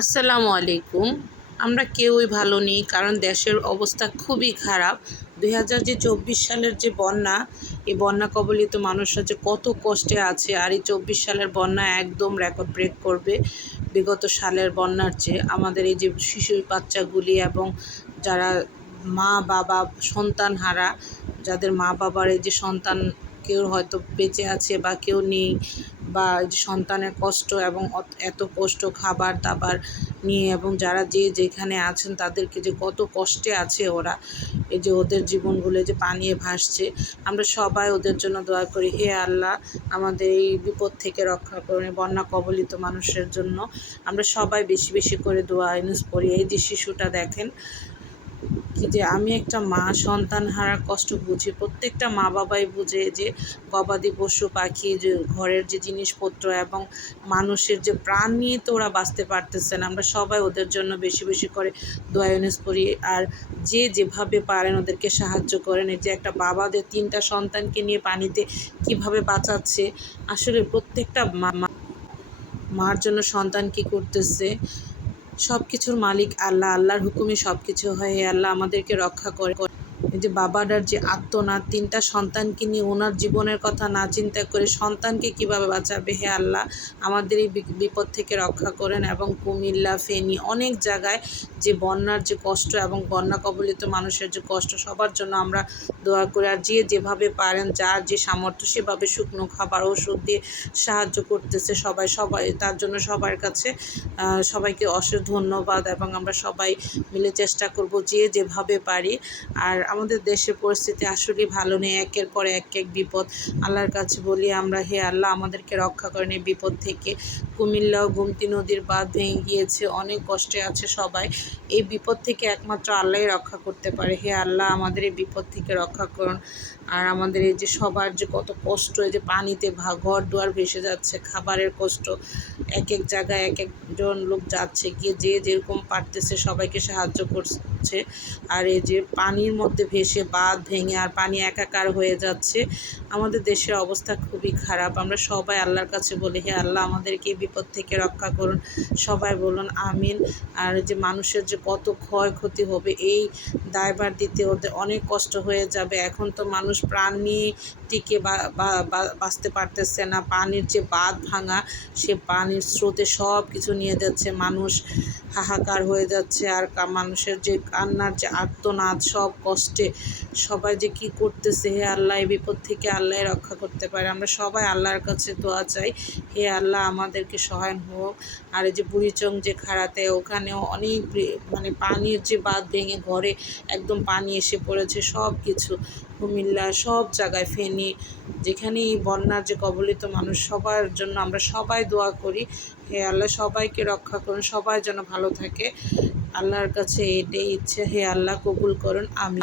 আসসালামু আলাইকুম। আমরা কেউই ভালো নেই, কারণ দেশের অবস্থা খুবই খারাপ। ২০২৪ সালের যে বন্যা, এই বন্যা কবলিত মানুষরা যে কত কষ্টে আছে, আর এই ২৪ সালের বন্যা একদম রেকর্ড ব্রেক করবে বিগত সালের বন্যার চেয়ে। আমাদের এই যে শিশু বাচ্চাগুলি এবং যারা মা বাবা সন্তানহারা, যাদের মা বাবার এই যে সন্তান কেউ হয়তো বেঁচে আছে বা কেউ নেই, বা এই যে সন্তানের কষ্ট এবং এত কষ্ট খাবার দাবার নিয়ে, এবং যারা যে যেখানে আছেন তাদেরকে যে কত কষ্টে আছে ওরা, এই যে ওদের জীবনগুলো যে পানিয়ে ভাসছে। আমরা সবাই ওদের জন্য দোয়া করি, হে আল্লাহ আমাদের এই বিপদ থেকে রক্ষা করুন। বন্যা কবলিত মানুষের জন্য আমরা সবাই বেশি বেশি করে দোয়া ইউনুস পড়ি। এই যে শিশুটা দেখেন কি, যে আমি একটা মা, সন্তান হারার কষ্ট বুঝি, প্রত্যেকটা মা বাবাই বুঝে যে গবাদি পশু পাখি, যে ঘরের যে জিনিসপত্র এবং মানুষের যে প্রাণ নিয়ে তো ওরা বাঁচতে পারতেছে না। আমরা সবাই ওদের জন্য বেশি বেশি করে দোয়া ইউনুস করি, আর যে যেভাবে পারেন ওদেরকে সাহায্য করেন। এই যে একটা বাবাদের 3টা সন্তানকে নিয়ে পানিতে কিভাবে বাঁচাচ্ছে, আসলে প্রত্যেকটা মার জন্য সন্তান কি করতেছে। সব কিছুর মালিক আল্লাহ, আল্লাহর হুকুমে সব কিছু হয়। হে আল্লাহ আমাদেরকে রক্ষা করে। এই যে বাবাটার যে আত্মনাদ, 3টা সন্তানকে নিয়ে ওনার জীবনের কথা না চিন্তা করে সন্তানকে কিভাবে বাঁচাবে, হে আল্লাহ আমাদের এই বিপদ থেকে রক্ষা করেন। এবং কুমিল্লা, ফেনী, অনেক জায়গায় যে বন্যার যে কষ্ট এবং বন্যা কবলিত মানুষের যে কষ্ট, সবার জন্য আমরা দোয়া করি। আর যে যেভাবে পারেন, যার যে সামর্থ্য সেভাবে শুকনো খাবার ওষুধ দিয়ে সাহায্য করতেছে সবাই তার জন্য সবার কাছে সবাইকে অশেষ ধন্যবাদ। এবং আমরা সবাই মিলে চেষ্টা করব যে যেভাবে পারি। আর আমাদের দেশের পরিস্থিতি আসলে ভালো নেই, একের পর এক বিপদ। আল্লাহর কাছে বলি আমরা, হে আল্লাহ আমাদেরকে রক্ষা করেন এই বিপদ থেকে। কুমিল্লা ও গোমতী নদীর বাঁধ ভেঙে গিয়েছে, অনেক কষ্টে আছে সবাই। এই বিপদ থেকে একমাত্র আল্লাহই রক্ষা করতে পারে। হে আল্লাহ আমাদের এই বিপদ থেকে রক্ষা করুন। আর আমাদের এই যে সবার যে কত কষ্ট, এই যে পানিতে ঘর দুয়ার ভেসে যাচ্ছে, খাবারের কষ্ট, এক এক জায়গায় এক একজন লোক যাচ্ছে, গিয়ে যে যেরকম পারতেছে সবাইকে সাহায্য করছে। আর এই যে পানির মধ্যে ভেসে বাঁধ ভেঙে আর পানি একাকার হয়ে যাচ্ছে, আমাদের দেশের অবস্থা খুবই খারাপ। আমরা সবাই আল্লাহর কাছে বলি, হে আল্লাহ আমাদেরকে এই বিপদ থেকে রক্ষা করুন। সবাই বলুন আমিন। আর যে মানুষের যে কত ক্ষয়ক্ষতি হবে, এই দায়ভার দিতে ওদের অনেক কষ্ট হয়ে যাবে। এখন তো মানুষ প্রাণ নিয়ে টিকে বাঁচতে পারতেছে না। পানির যে বাঁধ ভাঙা, সে পানির স্রোতে সব কিছু নিয়ে যাচ্ছে, মানুষ হাহাকার হয়ে যাচ্ছে। আর মানুষের যে কান্নার যে আর্তনাদ, সব কষ্টে সবাই যে কি করতেছে, হে আল্লাহ এই বিপদ থেকে আল্লাহ রক্ষা করতে পারে। আমরা সবাই আল্লাহর কাছে দোয়া চাই, হে আল্লাহ আমাদেরকে সহায় হোক। আর এই যে বুড়িচং যে খাড়াতে, ওখানেও অনেক মানে পানির যে বাঁধ ভেঙে ঘরে একদম পানি এসে পড়েছে, সব কিছু কুমিল্লা সব জায়গায়, ফেনী, যেখানে এই বন্যার যে কবলিত মানুষ, সবার জন্য আমরা সবাই দোয়া করি। হে আল্লাহ সবাইকে রক্ষা করুন, সবাই যেন ভালো থাকে। আল্লাহর কাছে এটাই ইচ্ছে, হে আল্লাহ কবুল করুন, আমিন।